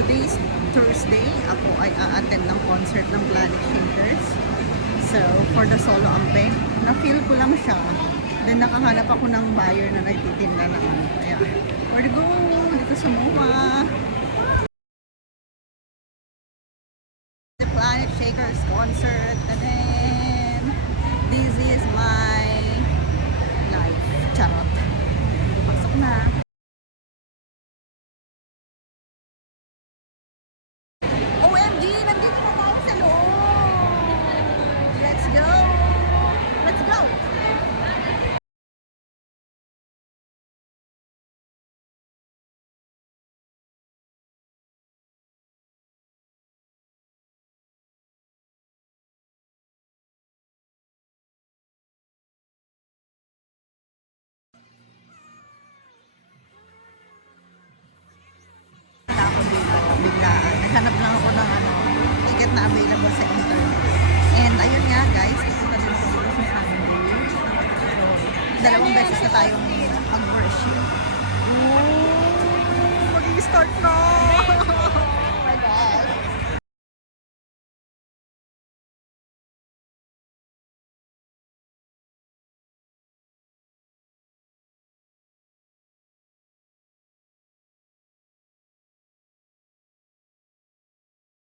today's Thursday. Ako ay a-attend ng concert ng Planet Shakers. So, for the solo ampeg, na-feel ko lang siya. Then, nakahanap ako ng buyer na nagtitinda ng ano. Kaya, where to go? Dito sa MOA. The Planet Shakers concert. And then, this is my life. Charot. Pasok na. OMG! Nandito na tayo sa loob! Let's go! Let's go! Ako dito, biglaan. Naghanap lang ako ng ano, ticket na available sa internet. And ayun nga guys, pupunta din ako dito sa Sunday. So, dalawang beses na tayong mag-worship. Oh, mag-i-start na!